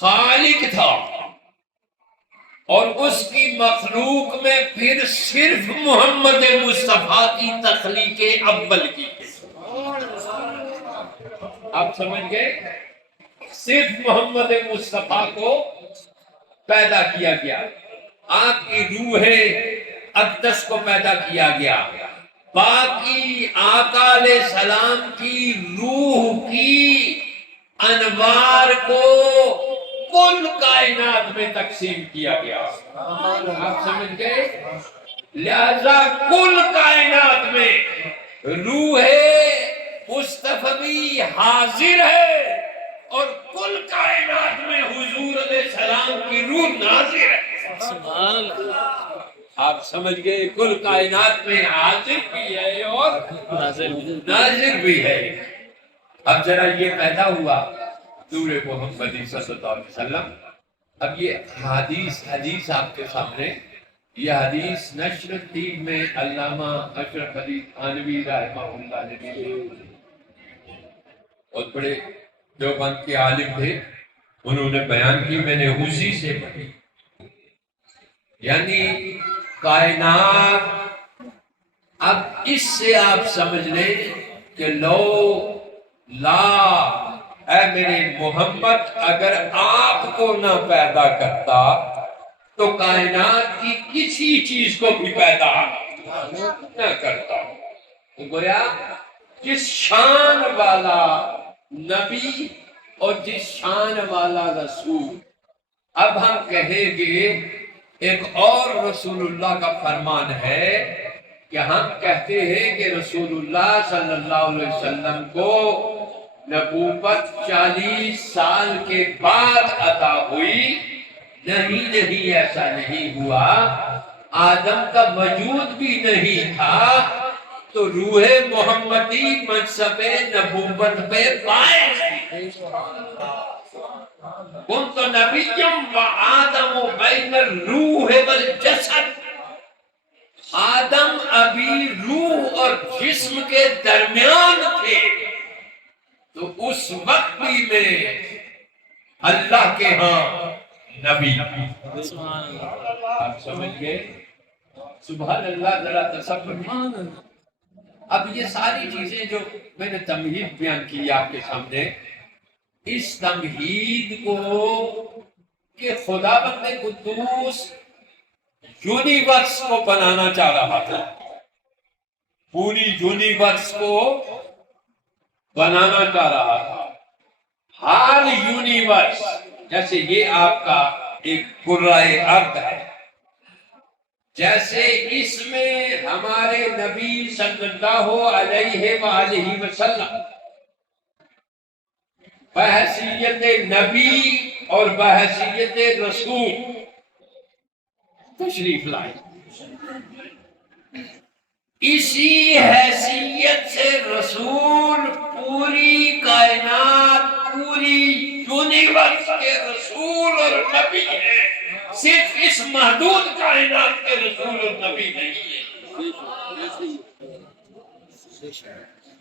خالق تھا، اور اس کی مخلوق میں پھر صرف محمد مصطفیٰ کی تخلیق اول کی۔ آپ سمجھ گئے؟ صرف محمد مصطفیٰ کو پیدا کیا گیا، آپ کی روح اقدس کو پیدا کیا گیا، باقی آقا علیہ السلام کی روح کی انوار کو کل کائنات میں تقسیم کیا گیا۔ آپ سمجھ گئے؟ لہذا کل کائنات میں روح مصطفی حاضر ہے، اور کل کائنات میں حضور علیہ السلام کی روح ناظر ہے۔ سبحان اللہ۔ آپ سمجھ گئے؟ کل کائنات میں حاضر بھی ہے اور ناظر بھی ہے۔ اب ذرا یہ پیدا ہوا نور محمدی صلی اللہ علیہ وسلم۔ اب یہ حدیث آپ کے سامنے، یہ حدیث نشر الدین میں علامہ اشرف علی تھانوی رحمہ اللہ نے، بہت بڑے دیوبند کے عالم تھے، انہوں نے بیان کی، میں نے اسی سے پڑھی۔ یعنی کائنات، اب اس سے آپ سمجھ لیں کہ لو لا اے میرے محمد اگر آپ کو نہ پیدا کرتا تو کائنات کی کسی چیز کو بھی پیدا نہ کرتا۔ گویا جس شان والا نبی اور جس شان والا رسول، اب ہم کہیں گے ایک اور رسول اللہ کا فرمان ہے کہ ہم کہتے ہیں کہ رسول اللہ صلی اللہ علیہ وسلم کو نبوت 40 سال کے بعد عطا ہوئی۔ نہیں ایسا نہیں ہوا، آدم کا وجود بھی نہیں تھا تو روح محمدی منصب نبوت پہ فائز تھی۔ کنت نبیم و آدم بین الروح والجسد، آدم ابھی روح اور جسم کے درمیان تھے، تو اس وقت بھی میں اللہ کے ہاں نبی۔ آپ سمجھ گئے؟ سبحان اللہ۔ ذرا تصور۔ اب یہ ساری چیزیں جو میں نے تمہید بیان کی آپ کے سامنے، اس تمہید کو کہ خدا بند قدوس یونیورس کو بنانا چاہ رہا تھا، پوری یونیورس کو بنانا چاہ رہا تھا۔ ہر یونیورس، جیسے یہ آپ کا ایک کرۂ ارض ہے، جیسے اس میں ہمارے نبی صلی اللہ علیہ وآلہ وسلم بحیثیت نبی اور بحیثیت رسول تشریف لائے، اسی حیثیت سے رسول پوری کائنات، پوری یونیورس کے رسول اور نبی ہیں، صرف اس محدود کائنات کے رسول اور نبی نہیں ہیں۔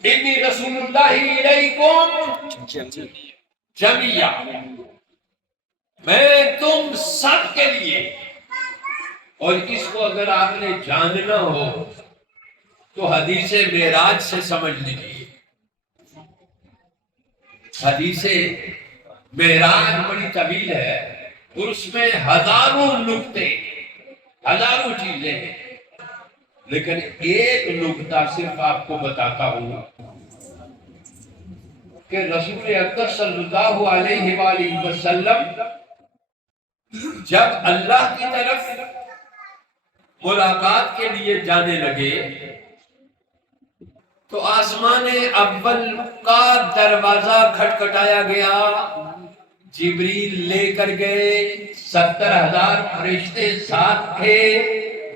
انی رسول اللہ علیکم جمیعا، میں تم سب کے لیے۔ اور اس کو اگر آپ نے جاننا ہو تو حدیث معراج سے سمجھ لیجیے۔ حدیث معراج بڑی طویل ہے اور اس میں ہزاروں نکتے، ہزاروں چیزیں ہیں، لیکن ایک نکتہ صرف آپ کو بتاتا ہوں کہ رسول اکرم صلی اللہ علیہ وآلہ وسلم جب اللہ کی طرف ملاقات کے لیے جانے لگے تو آسمان اول کا دروازہ کھٹکھٹایا گیا، جبریل لے کر گئے، 70,000 فرشتے ساتھ تھے،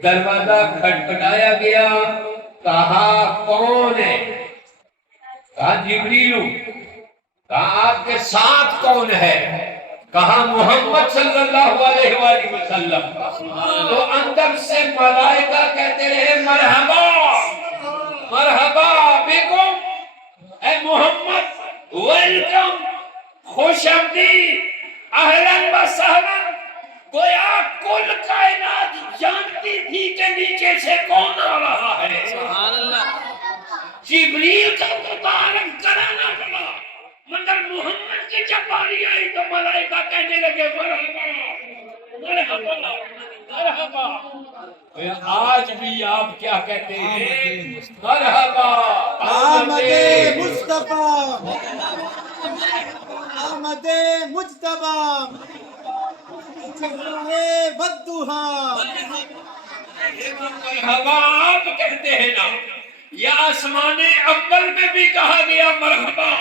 دروازہ کھٹکھٹایا گیا، کہا کون ہے؟ کہا جبریل ہوں۔ کہا آپ کے ساتھ کون ہے؟ کہا محمد صلی اللہ علیہ وآلہ وسلم۔ تو اندر سے ملائکہ کہتے رہے مرحبا مرحبا بکم، اے محمد ویلکم، خوش آمدید، اہلاً و سہلاً، گویا کل کائنات جانتی تھی کہ نیچے سے کون آ رہا ہے۔ سبحان اللہ۔ جبریل کا مبارک کرانا پڑا، مگر محمد کی جب باری آئی تو ملائکہ کہنے لگے مرحبا مرحبا مرحبا۔ آج بھی آپ کیا کہتے ہیں؟ مرحبا آمد مصطفیٰ، آمد مجتبی، چہرہ والضحیٰ۔ مرحبا آپ کہتے ہیں نا، یا آسمان اول میں بھی کہا گیا مرحبا،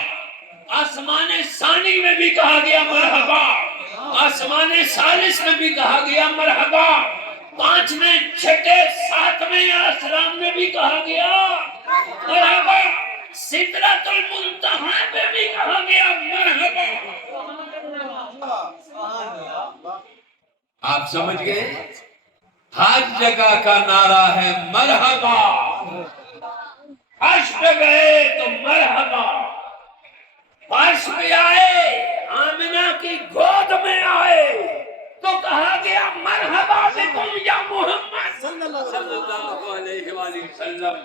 آسمان ثانی میں بھی کہا گیا مرحبا، آسمان ثالث میں بھی کہا گیا مرحبا، پانچویں چھٹے ساتویں آسمان میں بھی کہا گیا مرحبا، سدرۃ المنتہا میں بھی کہا گیا مرحبا۔ آپ سمجھ گئے؟ ہر جگہ کا نعرہ ہے مرحبا۔ عرش پہ گئے تو مرحبا، عرش پہ آئے آمنہ کی گود میں آئے تو کہا گیا مرحبا بکم یا محمد صلی اللہ علیہ وآلہ وسلم۔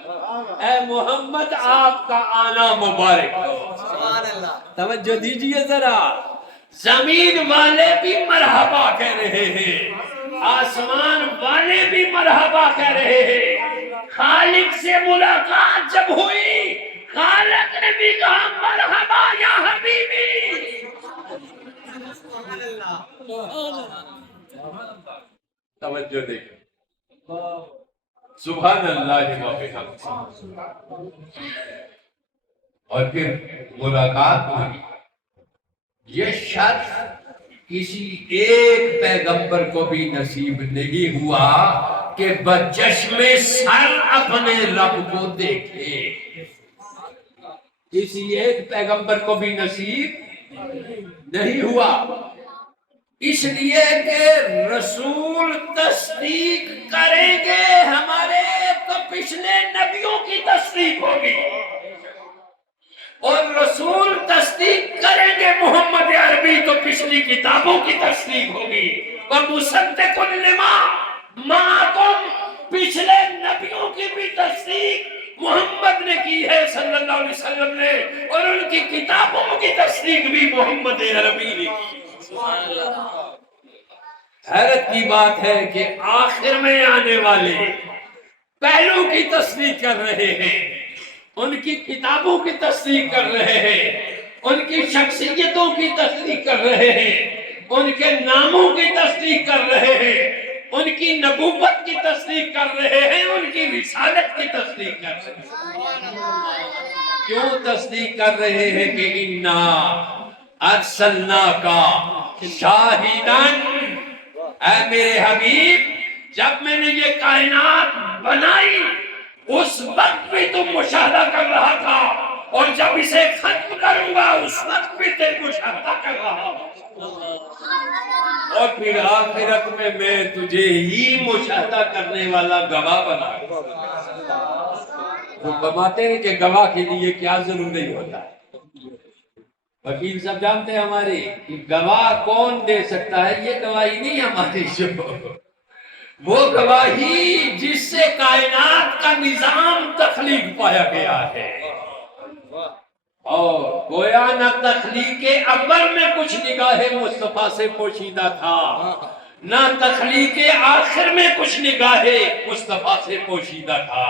اے محمد آپ کا آنا مبارک ہو۔ سبحان اللہ۔ توجہ دیجئے ذرا، زمین والے بھی مرحبا کہہ رہے ہیں، آسمان والے بھی مرحبا کہہ رہے ہیں۔ خالق سے ملاقات جب ہوئی، خالق نے بھی کہا مرحبا یا حبیبی۔ توجہ دیکھیں، سبحان اللہ و بحمدہ۔ اور پھر ملاقات ہوئی۔ یہ شرف کسی ایک پیغمبر کو بھی نصیب نہیں ہوا کہ بچشم سر اپنے رب کو دیکھے، کسی ایک پیغمبر کو بھی نصیب نہیں ہوا، اس لیے کہ رسول تصدیق کریں گے ہمارے تو پچھلے نبیوں کی تصدیق ہوگی، اور رسول تصدیق کریں گے محمد عربی تو پچھلی کتابوں کی تصدیق ہوگی۔ وَمُصَدِّقٌ لِمَا مَعَكُمْ، پچھلے نبیوں کی بھی تصدیق محمد نے کی ہے صلی اللہ علیہ وسلم نے، اور ان کی کتابوں کی تصدیق بھی محمد عربی نے کی۔ حیرت کی بات ہے کہ آخر میں آنے والے پہلو کی تصدیق کر رہے ہیں، ان کی کتابوں کی تصدیق کر رہے ہیں، ان کی شخصیتوں کی تصدیق کر رہے ہیں، ان کے ناموں کی تصدیق کر رہے ہیں، ان کی نبوت کی تصدیق کر رہے ہیں، ان کی رسالت کی تصدیق کر رہے ہیں۔ کیوں تصدیق کر رہے ہیں کہ اِنَّا أَرْسَلْنَاكَ شَاهِدًا، اے میرے حبیب جب میں نے یہ کائنات بنائی اس وقت بھی تم مشاہدہ کر رہا تھا، اور جب اسے ختم کروں گا اس وقت بھی تم مشاہدہ کر رہا ہوں، اور پھر آخرت میں تجھے ہی مشاہدہ کرنے والا گواہ بنا۔ وہ فرماتے ہیں کہ گواہ کے لیے کیا ضروری ہوتا ہے؟ وکیل صاحب جانتے ہیں ہمارے کہ گواہ کون دے سکتا ہے؟ یہ گواہی نہیں ہماری، جو وہ گواہی جس سے کائنات کا نظام تخلیق پایا گیا ہے، اور گویا نہ تخلیق اول میں کچھ نگاہ مصطفیٰ سے پوشیدہ تھا، نہ تخلیق آخر میں کچھ نگاہ مصطفیٰ سے پوشیدہ تھا۔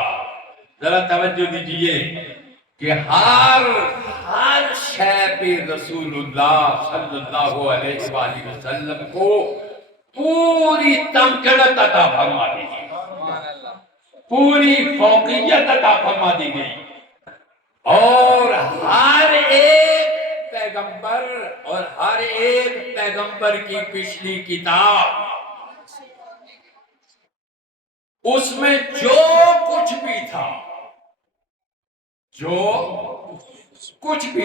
ذرا توجہ دیجئے کہ ہر شے پہ رسول اللہ صلی اللہ علیہ وآلہ وسلم کو پوری تمکنت عطا فرما دی گئی، پوری فوقیت عطا فرما دی گئی، اور ہر ایک پیغمبر کی پچھلی کتاب اس میں جو کچھ بھی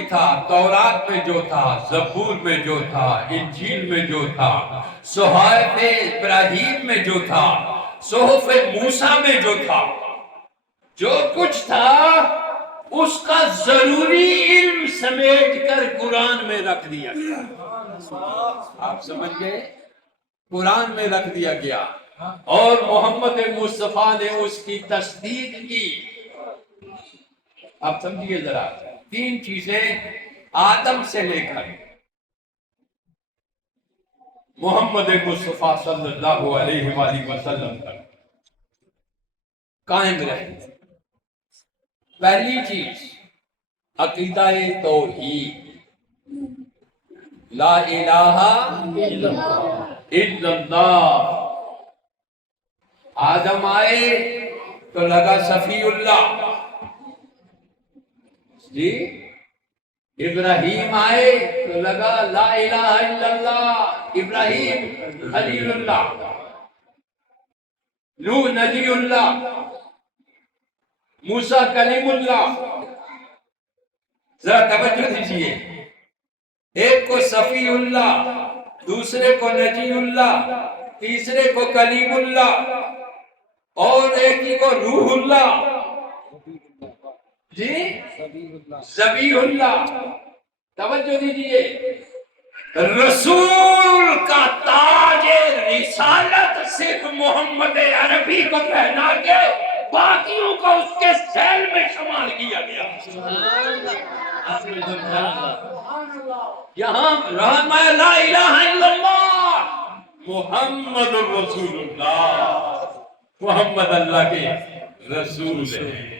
تھا، تورات میں جو تھا، زبور میں جو تھا، انجیل میں جو تھا، صحائف ابراہیم میں جو تھا، صحف موسیٰ میں جو تھا، جو کچھ تھا اس کا ضروری علم سمیٹ کر قرآن میں رکھ دیا گیا. آپ سمجھ گئے؟ قرآن میں رکھ دیا گیا اور محمد مصطفیٰ نے اس کی تصدیق کی. آپ سمجھیے ذرا، 3 چیزیں آدم سے لے کر محمد مصطفیٰ صلی اللہ علیہ وآلہ وسلم تک قائم رہے. پہلی چیز عقیدہ توحید، لا الہ الا اللہ. آدم آئے تو لگا صفی اللہ جی، ابراہیم آئے تو لگا لا الہ الا اللہ، ابراہیم خلیل اللہ، نوح نبی اللہ، موسیٰ کلیم اللہ. ذرا توجہ دیجیے، ایک کو صفی اللہ، دوسرے کو نجی اللہ، تیسرے کو کلیم اللہ، اور ایک ہی کو روح اللہ جی، ذبیح اللہ. توجہ دیجیے، رسول کا تاج رسالت صرف محمد عربی کو پہنا کے باقیوں کو اس کے ذیل میں شمار کیا گیا. یہاں رحمہ لا الہ الا اللہ محمد رسول اللہ، محمد اللہ کے رسول ہیں.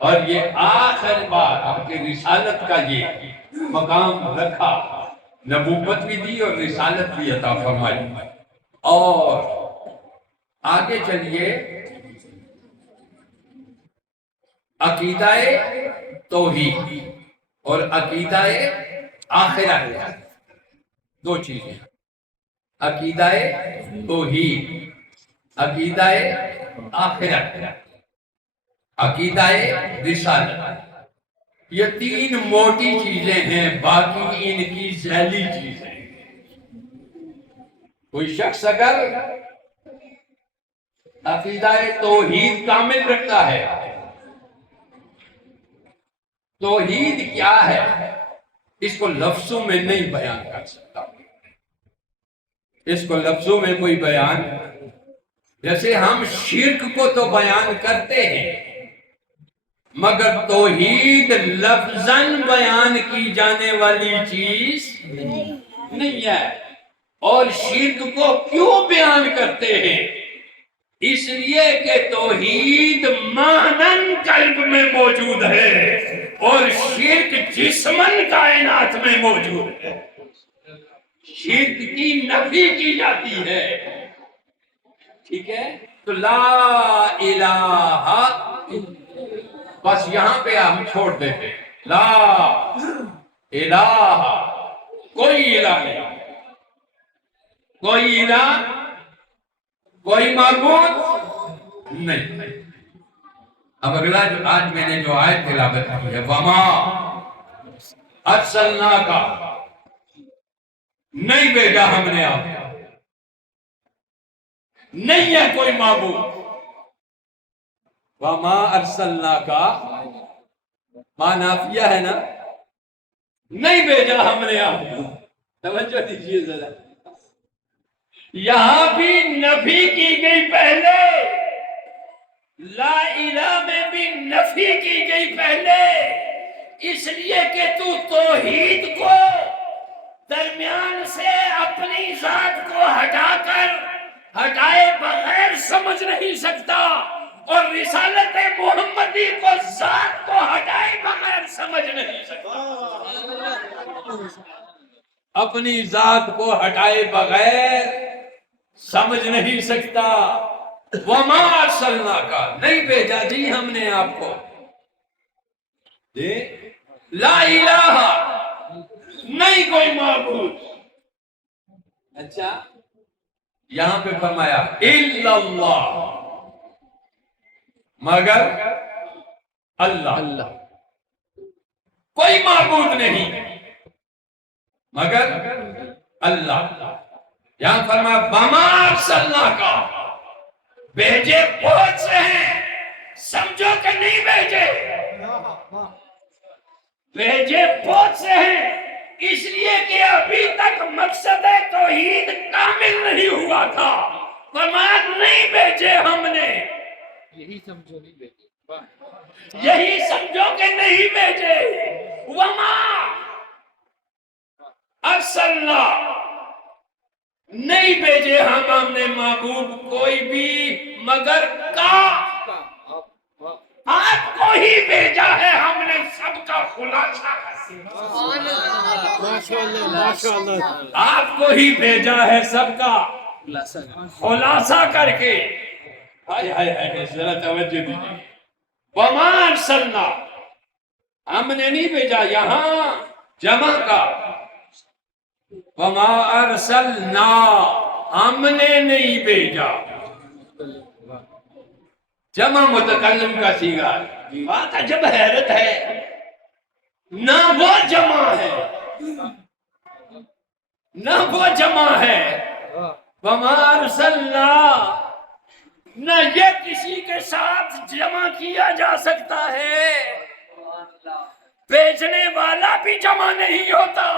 اور یہ آخر بار آپ کے رسالت کا یہ مقام رکھا، نبوت بھی دی اور رسالت بھی عطا فرمائی. اور آگے چلیے، عقیدہ توحید اور عقیدہ آخرت، 2 چیزیں، عقیدہ توحید، عقیدہ آخرت، عقیدہ رسالت. یہ 3 موٹی چیزیں ہیں، باقی ان کی ذیلی چیزیں. کوئی شخص اگر عقیدہ توحید کامل رکھتا ہے، توحید کیا ہے اس کو لفظوں میں نہیں بیان کر سکتا. اس کو لفظوں میں کوئی بیان، جیسے ہم شرک کو تو بیان کرتے ہیں مگر توحید لفظاً بیان کی جانے والی چیز نہیں ہے. اور شرک کو کیوں بیان کرتے ہیں؟ اس لیے کہ توحید معنن قلب میں موجود ہے اور شرک جسمن کائنات میں موجود ہے. شرک کی نفی کی جاتی ہے، ٹھیک ہے؟ تو لا الہ، بس یہاں پہ ہم چھوڑ دیتے، لا الہ، کوئی الہ نہیں، کوئی الہ، کوئی معبود نہیں. اب اگلا جو آج میں نے جو آیت تلاوت کی ہے، وما ارسلناک، نہیں بھیجا ہم نے آپ کو، نہیں ہے کوئی معبود. وما ارسلناک ما نافیہ ہے نا، نہیں بھیجا ہم نے آپ کو. توجہ دیجیے ذرا، یہاں بھی نفی کی گئی پہلے، لا الہ میں بھی نفی کی گئی پہلے، اس لیے کہ تو توحید کو درمیان سے اپنی ذات کو ہٹائے بغیر سمجھ نہیں سکتا، اور رسالت محمدی کو ذات کو ہٹائے بغیر سمجھ نہیں سکتا. اپنی ذات کو ہٹائے بغیر سمجھ نہیں سکتا. وما ارسلناک، نہیں بھیجا جی ہم نے آپ کو. لا الہ، نہیں کوئی معبود. اچھا، یہاں پہ فرمایا الا اللہ، مگر اللہ، کوئی معبود نہیں مگر اللہ. یہاں فرمایا وما ارسلناک، بھیجے بہت سے ہیں سمجھو کہ نہیں بھیجے؟ بھیجے بہت سے ہیں، اس لیے کہ ابھی تک مقصد توحید کامل نہیں ہوا تھا۔ فرمایا نہیں بھیجے ہم نے، یہی سمجھو کہ نہیں بھیجے۔ وما ارسلنا، نہیں بھیجے ہم نے محبوب کوئی بھی مگر آپ کو ہی بھیجا ہے ہم نے، سب کا خلاصہ آپ کو ہی بھیجا ہے سب کا خلاصہ کر کے۔ ہائے ہائے ہائے، ذرا توجہ دیجیے۔ وما ارسلنا، ہم نے نہیں بھیجا، یہاں جمع کا وما ارسلنا، ہم نے نہیں بھیجا، جمع متکلم کا صیغہ ہے۔ بات عجب حیرت ہے، نہ وہ جمع ہے نہ وہ جمع ہے، وما ارسلنا، نہ یہ کسی کے ساتھ جمع کیا جا سکتا ہے۔ بھیجنے والا بھی جمع نہیں ہوتا،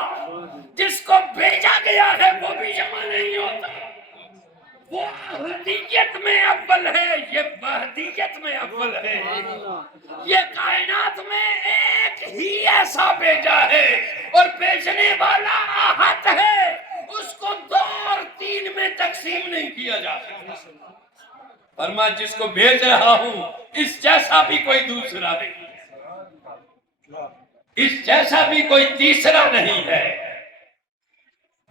جس کو بھیجا گیا ہے وہ بھی جمع نہیں ہوتا۔ وہ احدیت میں اول ہے، یہ وحدیت میں اول ہے۔ یہ کائنات میں ایک ہی ایسا بھیجا ہے، اور بھیجنے والا احد ہے، اس کو 2 اور 3 میں تقسیم نہیں کیا جا سکتا۔ فرمایا جس کو بھیج رہا ہوں اس جیسا بھی کوئی دوسرا نہیں، اس جیسا بھی کوئی تیسرا نہیں ہے۔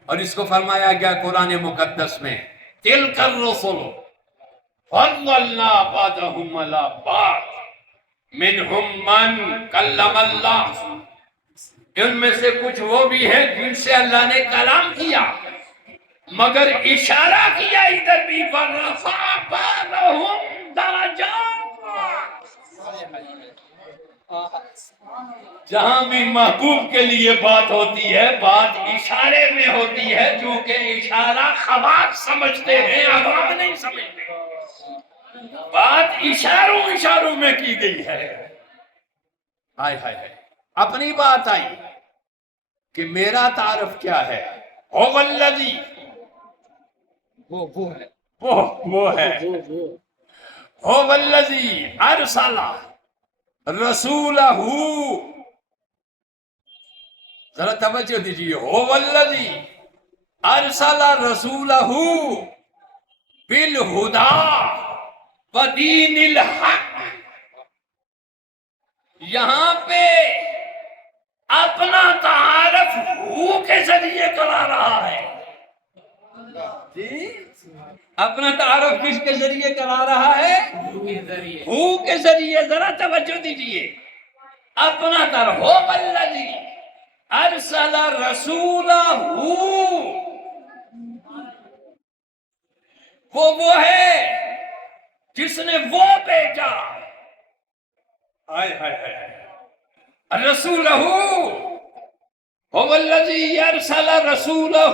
اور اس کو فرمایا گیا قرآن مقدس میں، تِلْكَ الرُّسُلُ فَضَّلْنَا بَعْضَهُمْ عَلَىٰ بَعْضٍ مِّنْهُمْ مَنْ كَلَّمَ اللَّهُ، ان میں سے کچھ وہ بھی ہیں جن سے اللہ نے کلام کیا، مگر اشارہ کیا ادھر بھی، وَرَفَعَ بَعْضَهُمْ دَرَجَاتٍ۔ جہاں بھی محبوب کے لیے بات ہوتی ہے، بات اشارے میں ہوتی ہے، چونکہ اشارہ خواص سمجھتے ہیں، عوام نہیں سمجھتے۔ بات اشاروں میں کی گئی ہے۔ ہائے ہائے ہائے، اپنی بات آئی کہ میرا تعارف کیا ہے، هو الذی، وہ ہے، هو الذی ارسل رسولہ، ذرا توجہ دیجیے، هو الذی ارسل رسولہ بالہدی ودین الحق۔ یہاں پہ اپنا تعارف ہو کے ذریعے کرا رہا ہے۔ اپنا تعارف کس کے ذریعے کرا رہا ہے؟ ہو کے ذریعے۔ ذرا توجہ دیجیے، اپنا تعارف، هو الذی ارسل رسولہ، وہ ہے جس نے وہ بھیجا، رسولہ، هو الذی ارسل رسولہ،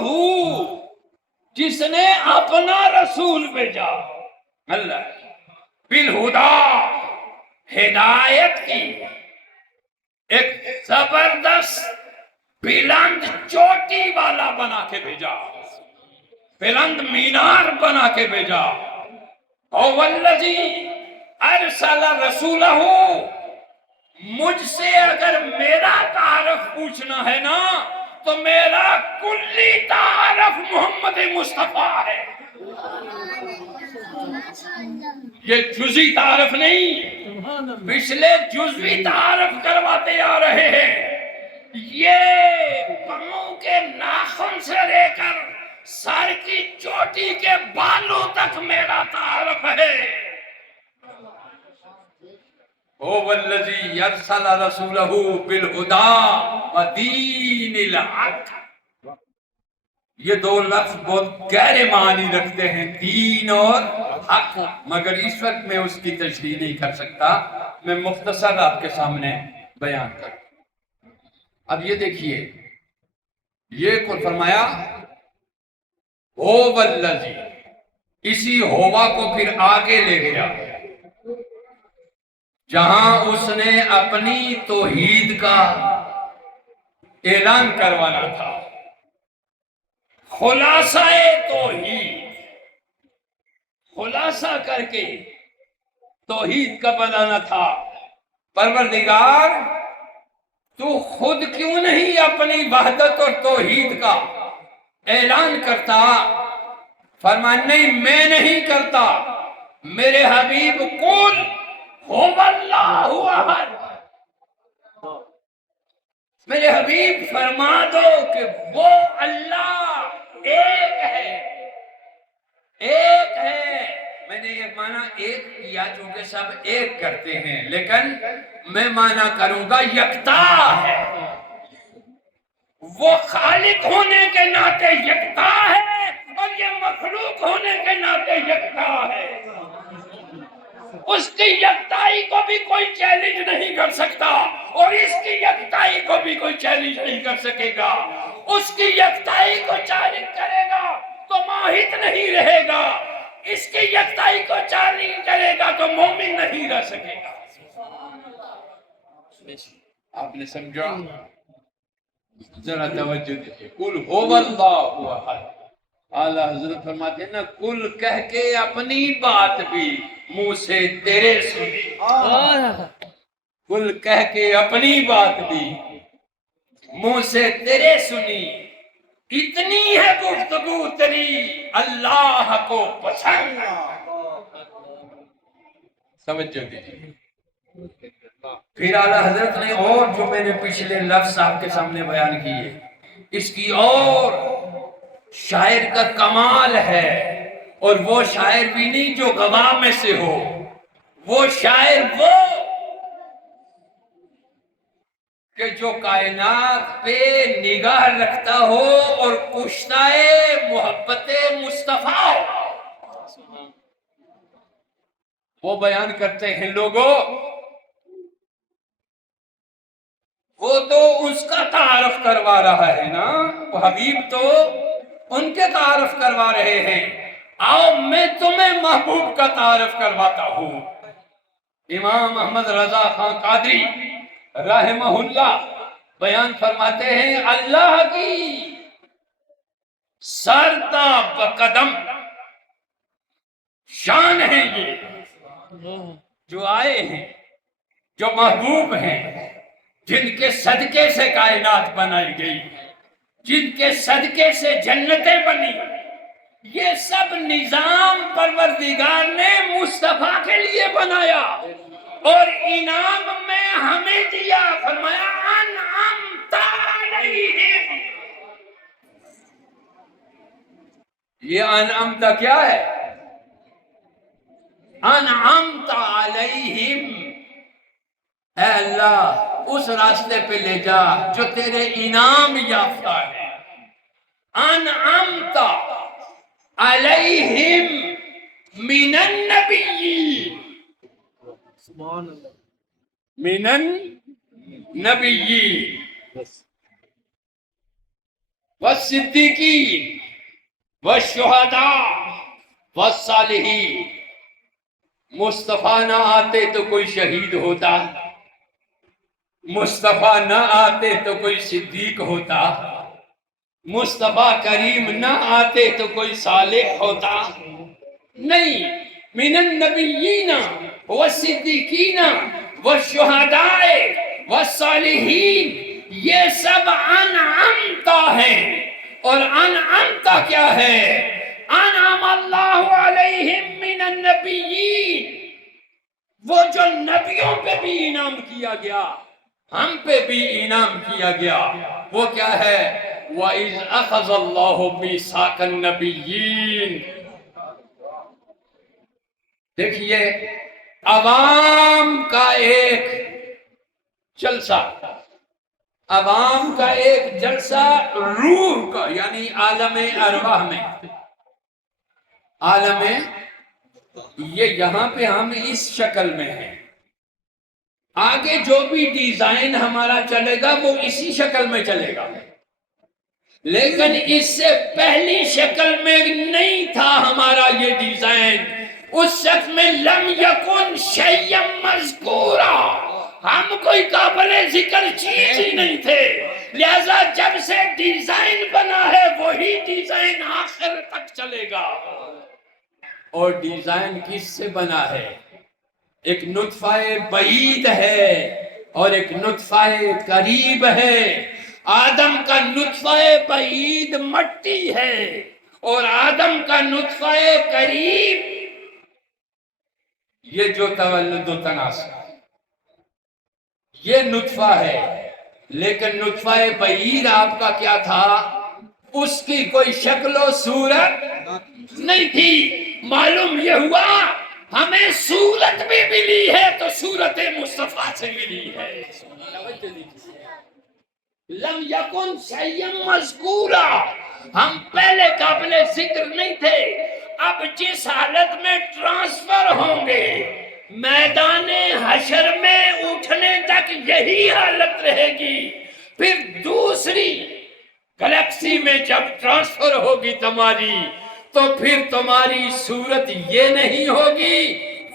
جس نے اپنا رسول بھیجا، اللہ، بالہدی، ہدایت کی، ایک زبردست بلند چوٹی والا بنا کے بھیجا، بلند مینار بنا کے بھیجا۔ هو الذی ارسل رسولہ، مجھ سے اگر میرا تعارف پوچھنا ہے نا تو میرا کلی تعارف محمد مصطفیٰ ہے، یہ جزئی تعارف نہیں۔ پچھلے جزوی تعارف کرواتے آ رہے ہیں، یہ پاؤں کے ناخن سے لے کر سر کی چوٹی کے بالوں تک میرا تعارف ہے۔ هو الذی ارسل رسولہ بالہدی ودین الحق۔ یہ 2 لفظ بہت گہرے معنی رکھتے ہیں، دین اور حق، مگر اس وقت میں اس کی تشریح نہیں کر سکتا، میں مختصر آپ کے سامنے بیان کروں۔ اب یہ دیکھیے، یہ کو فرمایا هو الذی، اسی ہوا کو پھر آگے لے گیا، جہاں اس نے اپنی توحید کا اعلان کروانا تھا، خلاصہ توحید، خلاصہ کر کے توحید کا بتانا تھا۔ پروردگار تو خود کیوں نہیں اپنی وحدت اور توحید کا اعلان کرتا؟ فرمایا نہیں، میں نہیں کرتا، میرے حبیب قل هو اللہ احد، میرے حبیب فرما دو کہ وہ اللہ ایک ہے، ایک ہے۔ میں نے یہ معنی ایک کیا چونکہ سب ایک کرتے ہیں، لیکن میں معنی کروں گا یکتا ہے۔ وہ خالق ہونے کے ناطے یکتا ہے اور یہ مخلوق ہونے کے ناطے یکتا ہے۔ اس کی یکتائی کو بھی کوئی چیلنج نہیں کر سکتا اور اس کی یکتائی کو بھی کوئی چیلنج نہیں کر سکے گا۔ اس کی یکتائی کو چیلنج کرے گا تو موحد نہیں رہے گا، اس کی یکتائی کو چیلنج کرے گا تو مومن نہیں رہ سکے گا۔ آپ نے سمجھا؟ ذرا توجہ دیجیے۔ قل هو اللہ احد، اعلیٰ حضرت فرماتے ہیں نا، کل کہہ کے اپنی بات بھی منہ سے تیرے سنی، کل کہہ کے اپنی بات بھی منہ سے تیرے سنی، اتنی ہے گفتگو تیری اللہ کو پسند۔ سمجھو دیجیے۔ پھر اعلیٰ حضرت نے اور جو میں نے پچھلے لفظ آپ کے سامنے بیان کیے، اس کی اور شاعر کا کمال ہے، اور وہ شاعر بھی نہیں جو گواہ میں سے ہو، وہ شاعر وہ کہ جو کائنات پہ نگاہ رکھتا ہو اور کشتۂ محبت مصطفیٰ ہو۔ وہ بیان کرتے ہیں لوگوں، وہ تو اس کا تعارف کروا رہا ہے نا، وہ حبیب تو ان کے تعارف کروا رہے ہیں، آؤ میں تمہیں محبوب کا تعارف کرواتا ہوں۔ امام احمد رضا خان قادری رحمہ اللہ بیان فرماتے ہیں، اللہ کی سرتا بقدم شان ہے یہ جو آئے ہیں، جو محبوب ہیں، جن کے صدقے سے کائنات بنائی گئی، جن کے صدقے سے جنتیں بنی، یہ سب نظام پروردگار نے مصطفیٰ کے لیے بنایا اور انعام میں ہمیں دیا۔ فرمایا انعمت علیہم، یہ انعمت کیا ہے؟ انعمت علیہم، اے اللہ اس راستے پہ لے جا جو تیرے انعام یافتہ ہے۔ انعمت علیہم من النبیین، من النبیین والصدیقین والشہداء والصالحین۔ مصطفیٰ نہ آتے تو کوئی شہید ہوتا، مصطفیٰ نہ آتے تو کوئی صدیق ہوتا، مصطفیٰ کریم نہ آتے تو کوئی صالح ہوتا نہیں۔ من النبیین والصدیقین والشہداء والصالحین، یہ سب انعمتا ہیں، اور انعمتا کیا ہے؟ انعم اللہ علیہم من النبیین، وہ جو نبیوں پہ بھی انعام کیا گیا، ہم پہ بھی انعام کیا گیا، وہ کیا ہے؟ وَإِذْ أَخَذَ اللَّهُ مِيثَاقَ النَّبِيِّينَ۔ دیکھیے، عوام کا ایک جلسہ، عوام کا ایک جلسہ روح کا، یعنی عالم ارواح میں، عالم یہ یہاں پہ ہم اس شکل میں ہیں، آگے جو بھی ڈیزائن ہمارا چلے گا وہ اسی شکل میں چلے گا، لیکن اس سے پہلی شکل میں نہیں تھا ہمارا یہ ڈیزائن۔ اس شخص میں لم یکن شیئا مذکورا، ہم کوئی قابل ذکر چیز ہی نہیں تھے، لہذا جب سے ڈیزائن بنا ہے وہی ڈیزائن آخر تک چلے گا۔ اور ڈیزائن کس سے بنا ہے؟ ایک نطفہ بعید ہے اور ایک نطفہ قریب ہے۔ آدم کا نطفہ بعید مٹی ہے اور آدم کا نطفہ قریب یہ جو تولد و تناسل یہ نطفہ ہے، لیکن نطفہ بعید آپ کا کیا تھا؟ اس کی کوئی شکل و صورت نہیں تھی۔ معلوم یہ ہوا ہمیں صورت بھی ملی ہے تو صورت مصطفیٰ سے ملی ہے۔ لم یکن شیئا مذکورا، ہم پہلے قابل ذکر نہیں تھے، اب جس حالت میں ٹرانسفر ہوں گے میدان حشر میں اٹھنے تک یہی حالت رہے گی، پھر دوسری گلیکسی میں جب ٹرانسفر ہوگی تمہاری تو پھر تمہاری صورت یہ نہیں ہوگی،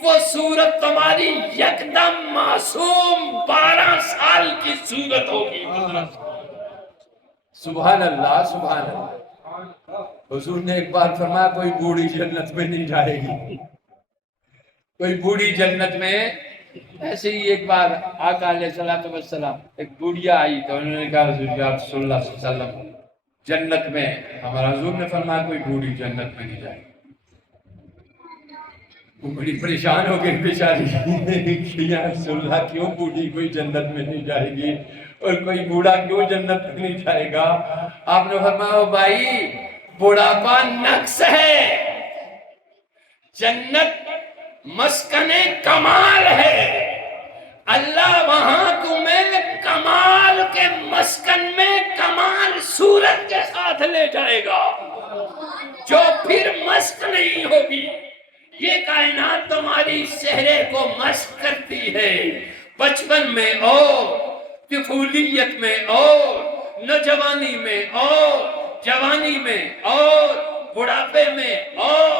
وہ صورت تمہاری یکدم معصوم 12 سال کی صورت ہوگی۔ سبحان اللہ سبحان اللہ۔ حضور نے ایک بار فرمایا کوئی بوڑھی جنت میں نہیں جائے گی، کوئی بوڑھی جنت میں۔ ایسے ہی ایک بار آقا علیہ السلام ایک بوڑھیا آئی تو انہوں نے کہا حضور صلی اللہ علیہ وسلم جنت میں، ہمارا حضور نے فرمایا کوئی بوڑھی جنت میں نہیں جائے گی۔ وہ بڑی پریشان ہو گئی بیچاری یا رسول اللہ کیوں بوڑھی کوئی جنت میں نہیں جائے گی اور کوئی بوڑھا کیوں جنت میں نہیں جائے گا؟ آپ نے فرمایا بھائی بڑھاپا نقص ہے، جنت مسکن کمال ہے، اللہ وہاں تمہیں کمال کے مسکن میں کمال صورت کے ساتھ لے جائے گا جو پھر مسک نہیں ہوگی۔ یہ کائنات تمہاری چہرے کو مسک کرتی ہے، بچپن میں اور طفولیت میں اور نوجوانی میں اور جوانی میں اور بڑھاپے میں اور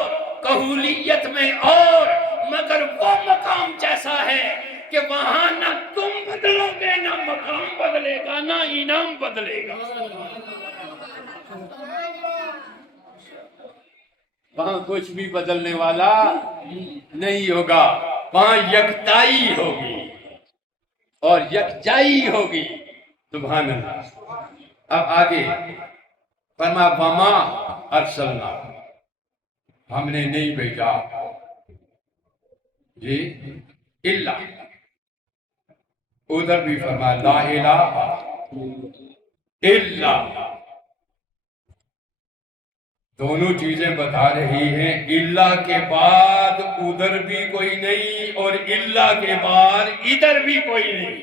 کہولیت میں، اور مگر وہ مقام جیسا ہے کہ وہاں نہ تم بدلو گے نہ مقام بدلے گا نہ انعام بدلے گا۔ وہاں کچھ بھی بدلنے والا نہیں ہوگا، وہاں یکتائی ہوگی اور یکجائی ہوگی۔ سبحان اللہ۔ اب آگے فرما وما ارسلنا، ہم نے نہیں بھیجا جی الا، ادھر بھی فرما لا الہ الا، دونوں چیزیں بتا رہی ہیں، اللہ کے بعد ادھر بھی کوئی نہیں اور اللہ کے بعد ادھر بھی کوئی نہیں۔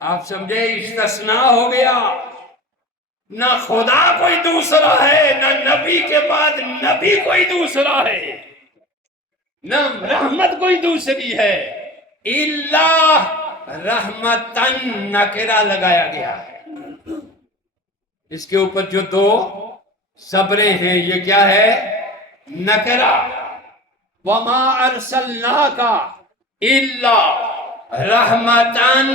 آپ سمجھے استثناء ہو گیا، نہ خدا کوئی دوسرا ہے نہ نبی کے بعد نبی کوئی دوسرا ہے نہ رحمت کوئی دوسری ہے، اللہ رحمتن نکرہ لگایا گیا ہے۔ اس کے اوپر جو دو صبریں ہیں یہ کیا ہے؟ نکرہ۔ وما ارسلناک الا رحمتن،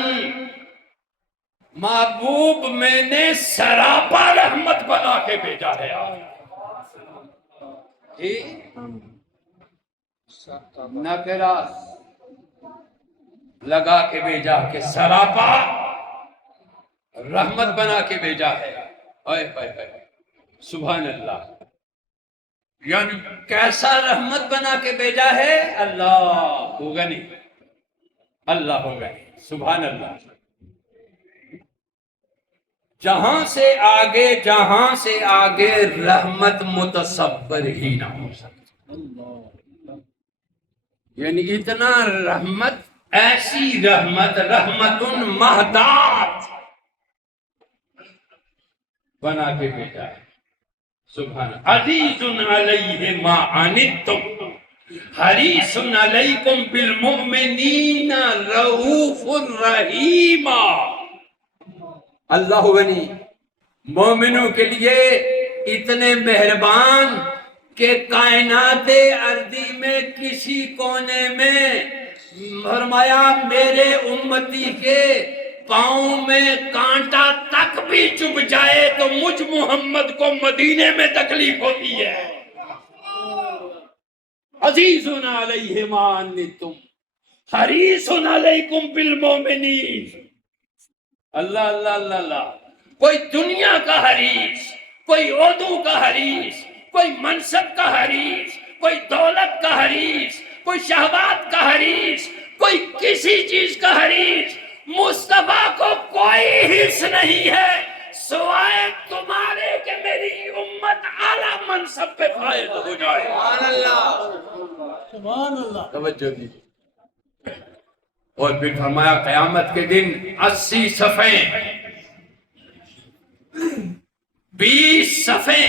محبوب میں نے سراپا رحمت بنا کے بھیجا ہے نکرہ لگا کے بھیجا کہ سراپا رحمت بنا کے بھیجا ہے۔ سبحان اللہ، یعنی کیسا رحمت بنا کے بھیجا ہے؟ اللہ ہوگا نہیں، اللہ ہوگا نہیں۔ سبحان اللہ۔ جہاں سے آگے رحمت متصور ہی نہ ہو سکتی، یعنی اتنا رحمت، ایسی رحمت، رحمت مہدات بنا کے بھیجا ہے۔ سبحان عزیز علیہ ما عنتم حریص علیکم بالمؤمنین رؤوف رحیم۔ اللہ غنی مومنوں کے لیے اتنے مہربان کہ کائنات ارضی میں کسی کونے میں فرمایا میرے امتی کے پاؤں میں کانٹا تک بھی چبھ جائے تو مجھ محمد کو مدینے میں تکلیف ہوتی ہے. عزیز علیہ ما عنتم حریص علیکم بالمؤمنین. اللہ اللہ اللہ اللہ. کوئی دنیا کا حریص، کوئی عہدوں کا حریص، کوئی منصب کا حریص، کوئی دولت کا حریص، کوئی شہوات کا حریص، کوئی کسی چیز کا حریص، مصطفیٰ کو کوئی حرص نہیں ہے سوائے تمہارے کہ میری امت اعلیٰ منصب پہ فائز ہو جائے. سبحان اللہ. توجہ دیجیے. اور پھر فرمایا قیامت کے دن 80 صفحے 20 صفحے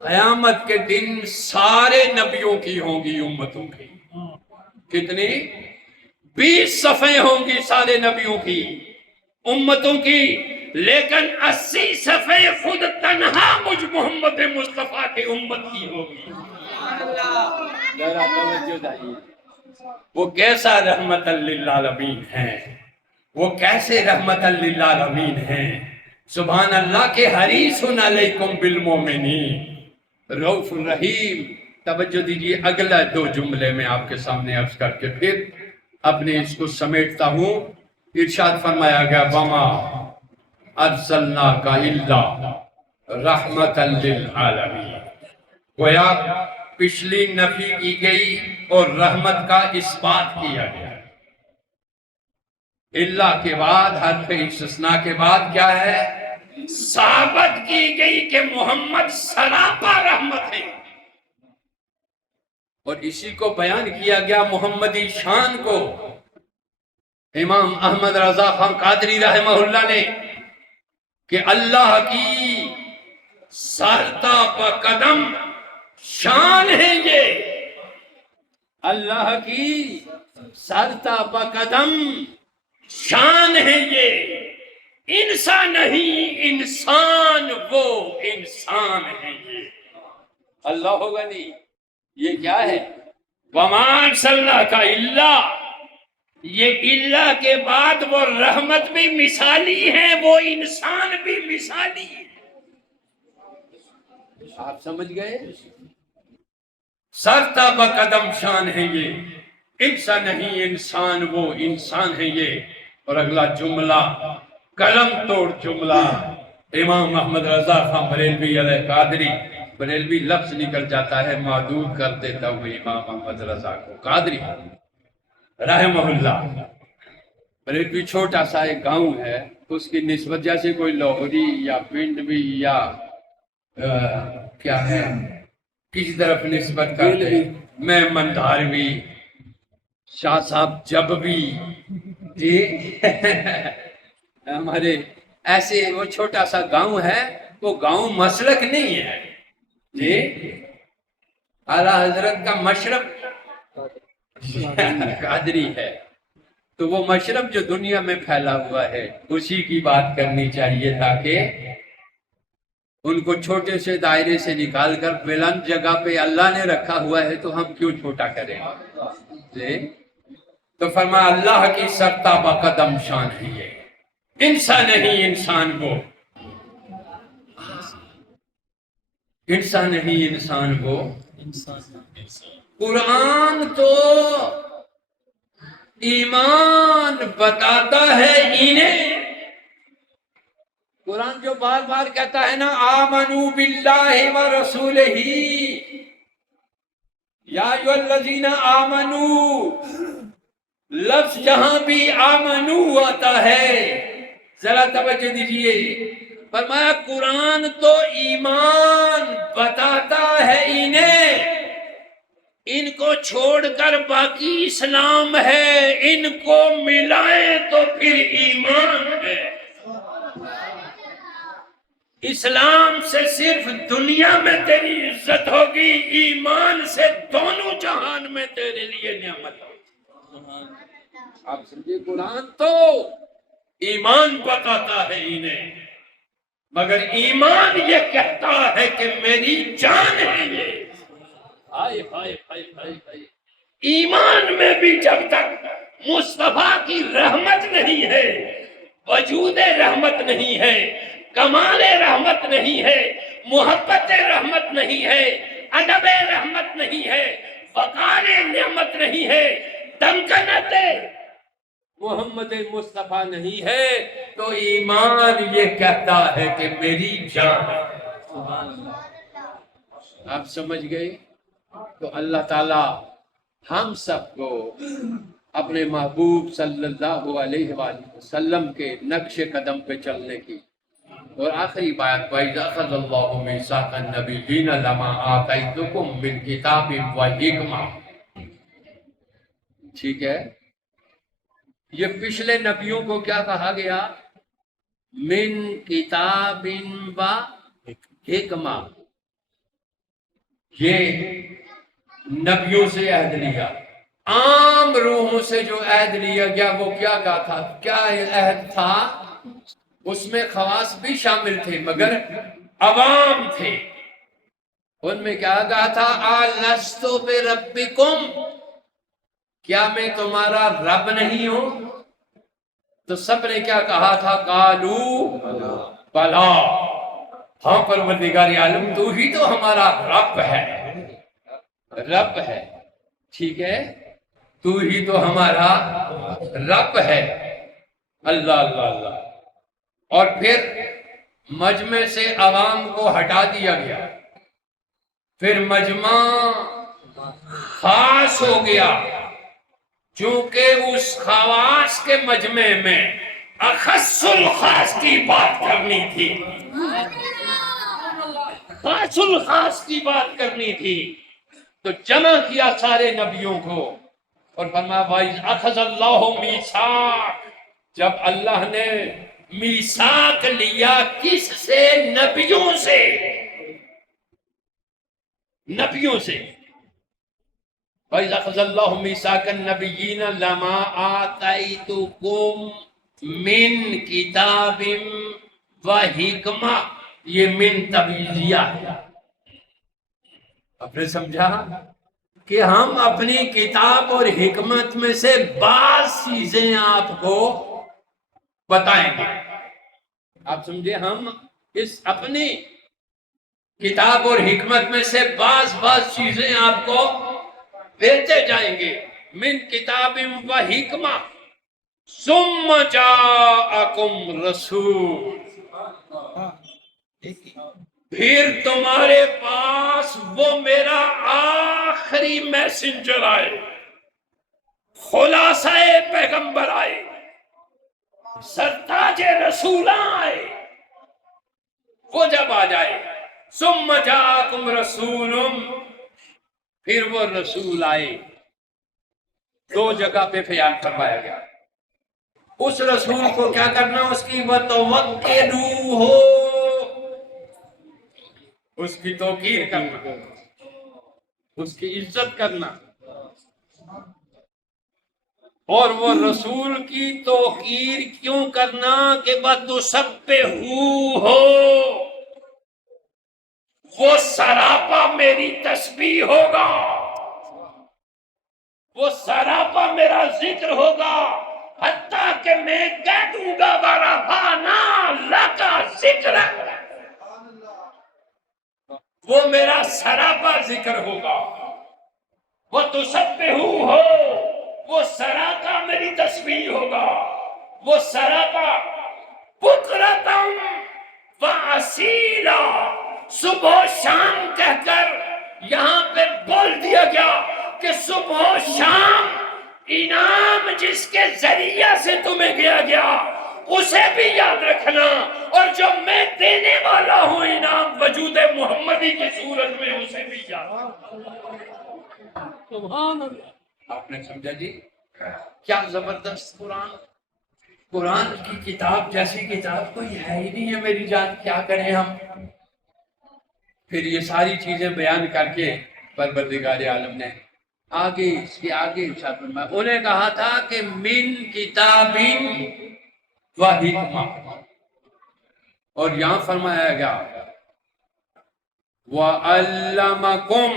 قیامت کے دن سارے نبیوں کی ہوں گی امتوں کی. کتنی؟ 20 صفحے ہوں گی سارے نبیوں کی امتوں کی، لیکن 80 صفحے خود تنہا مجھ محمد مصطفیٰ کی امت کی ہوگی. ذرا توجہ دائیے. وہ کیسا رحمت للعالمین ہے، وہ کیسے رحمت للعالمین ہیں. سبحان اللہ کے حریص علیکم بالمؤمنین رؤوف الرحیم. توجہ دیجیے، اگلا 2 جملے میں آپ کے سامنے عرض کر کے پھر اپنے اس کو سمیٹتا ہوں. ارشاد فرمایا گیا وما ارسلناک الا رحمت للعالمین. گویا پچھلی نفی کی گئی اور رحمت کا اثبات کیا گیا. اللہ کے بعد حرف استثناء کے بعد کیا ہے؟ ثابت کی گئی کہ محمد سراپا رحمت ہے. اور اسی کو بیان کیا گیا محمدی شان کو امام احمد رضا خان قادری رحمہ اللہ نے کہ اللہ کی سرتا پا قدم شان ہے یہ. اللہ کی سرتا پا قدم شان ہے یہ. انسان نہیں انسان وہ انسان ہے یہ. اللہ ہوگا نہیں. یہ کیا ہے؟ وما ارسلناک الا، یہ اللہ کے بعد وہ رحمت بھی مثالی ہے، وہ انسان بھی مثالی ہے. آپ سمجھ گئے؟ سرتا بقدم شان ہے یہ، انسان نہیں انسان وہ انسان ہے یہ. اور اگلا جملہ قلم توڑ جملہ امام محمد رضا خان بریلوی علیہ قادری. بریلوی لفظ نکل جاتا ہے معدود کر دیتا ہوں امام محمد رضا کو قادری رحمہ اللہ. بریلوی چھوٹا سا ایک گاؤں ہے، اس کی نسبت جیسے کوئی لاہوری یا پنڈوی یا کیا ہے کسی طرف نسبت کرتے ہیں. میں منداروی، شاہ صاحب جبوی، جی ہمارے ایسے وہ چھوٹا سا گاؤں ہے. وہ گاؤں مسلک نہیں ہے جی. اعلیٰ حضرت کا مشرب قادری ہے، تو وہ مشرب جو دنیا میں پھیلا ہوا ہے اسی کی بات کرنی چاہیے تاکہ ان کو چھوٹے سے دائرے سے نکال کر بلند جگہ پہ اللہ نے رکھا ہوا ہے تو ہم کیوں چھوٹا کریں جی. تو فرمایا اللہ کی سرتا بقدم شان ہے یہ، انسان نہیں انسان وہ انسان نہیں انسان وہ. قرآن تو ایمان بتاتا ہے انہیں. قرآن جو بار بار کہتا ہے نا آمنوا باللہ و رسولہ، یا ایھا الذین آمنوا، لفظ جہاں بھی آمنو آتا ہے ذرا توجہ دیجئے. فرمایا قرآن تو ایمان بتاتا ہے انہیں، ان کو چھوڑ کر باقی اسلام ہے، ان کو ملائیں تو پھر ایمان ہے. اسلام سے صرف دنیا میں تیری عزت ہوگی، ایمان سے دونوں جہان میں تیرے لیے نعمت ہوگی. آپ سمجھے قرآن تو ایمان بتاتا ہے انہیں. مگر ایمان یہ کہتا ہے کہ میری جان ہے یہ. ہائے ہائے ہائے ہائے ہائے. ایمان میں بھی جب تک مصطفیٰ کی رحمت نہیں ہے، وجود رحمت نہیں ہے، کمال رحمت نہیں ہے، محبت رحمت نہیں ہے، ادب رحمت نہیں ہے، وقار نعمت نہیں ہے، دمکنت محمد مصطفیٰ نہیں ہے، تو ایمان یہ کہتا ہے کہ میری جان ہے. سبحان اللہ. آپ سمجھ گئے؟ تو اللہ تعالی ہم سب کو اپنے محبوب صلی اللہ علیہ وآلہ وسلم کے نقش قدم پہ چلنے کی. اور آخری بات، وَإِذَا أَخَذَ اللَّهُ مِيثَاقَ النَّبِيِّينَ لَمَا آتَيْتُكُم مِّن كِتَابٍ وَحِكْمَةٍ. ٹھیک ہے، یہ پچھلے نبیوں کو کیا کہا گیا؟ من کتاب و حکمہ. یہ نبیوں سے عہد لیا. عام روحوں سے جو عہد لیا گیا وہ کیا کہا تھا؟ کیا عہد تھا؟ اس میں خواص بھی شامل تھے مگر عوام تھے. ان میں کیا کہا تھا؟ آلستُ بربکم، کیا میں تمہارا رب نہیں ہوں؟ تو سب نے کیا کہا تھا؟ قالو بلا، ہاں پروردگار عالم تو ہی تو ہمارا رب ہے. رب ہے، ٹھیک ہے، تو ہی تو ہمارا رب ہے. اللہ اللہ اللہ. اور پھر مجمع سے عوام کو ہٹا دیا گیا، پھر مجمع خاص ہو گیا، چونکہ اس خواص کے مجمع میں اخص الخاص کی بات کرنی تھی، خاص الخاص کی بات کرنی تھی. تو جمع کیا سارے نبیوں کو اور فرمایا وَإِذْ أَخَذَ اللَّهُ مِيثَاقَ. جب اللہ نے میثاق لیا کس سے؟ نبیوں سے. نبیوں سے. وَإِذْ أَخَذَ اللَّهُ مِيثَاقَ النَّبِيِّينَ لَمَا آتَيْتُكُم مِّن كِتَابٍ وَحِكْمَةٍ. یہ من تبعیضیہ ہے. آپ نے سمجھا کہ ہم اپنی کتاب اور حکمت میں سے بعض چیزیں آپ کو بتائیں گے. آپ سمجھے؟ ہم اس اپنی کتاب اور حکمت میں سے بعض چیزیں آپ کو دیتے جائیں گے. من کتاب و حکمہ ثم جاءکم رسول، پھر تمہارے پاس وہ میرا آخری میسنجر آئے، خلاصہ پیغمبر آئے، سرتاج رسولاں آئے. وہ جب آ جائے، ثم جاءکم رسول، پھر وہ رسول آئے. دو جگہ پہ بیان فرمایا گیا. اس رسول کو کیا کرنا؟ اس کی وَتَوَقِّرُوهُ، اس کی توقیر کرنا، اس کی عزت کرنا. اور وہ رسول کی توقیر کیوں کرنا؟ کہ وَتُسَبِّحُوهُ، وہ سراپا میری تسبیح ہوگا، وہ سراپا میرا ذکر ہوگا، حتیٰ کہ میں کہہ دوں گا وَرَفَعْنَا لَكَ ذِکْرَکَ، وہ میرا سراپا ذکر ہوگا. وَتُسَبِّحُوهُ، وہ سراپا میری تسبیح ہوگا، وہ سراپا بُکْرَةً وَأَصِیلًا، صبح و شام کہہ کر یہاں پہ بول دیا گیا کہ صبح و شام انعام جس کے ذریعہ سے تمہیں دیا گیا اسے بھی یاد رکھنا، اور جو میں دینے والا ہوں انعام وجود محمدی کی صورت میں، اسے بھی یاد رکھنا. سبحان اللہ. آپ نے سمجھا جی؟ کیا زبردست قرآن. قرآن کی کتاب جیسی کتاب کوئی ہے ہی نہیں ہے میری جان. کیا کریں ہم؟ پھر یہ ساری چیزیں بیان کر کے پروردگار عالم نے آگے اس کے آگے ارشاد فرمایا. انہیں کہا تھا کہ من کتاب و حکمہ، اور یہاں فرمایا گیا وَعَلَّمَكُمْ،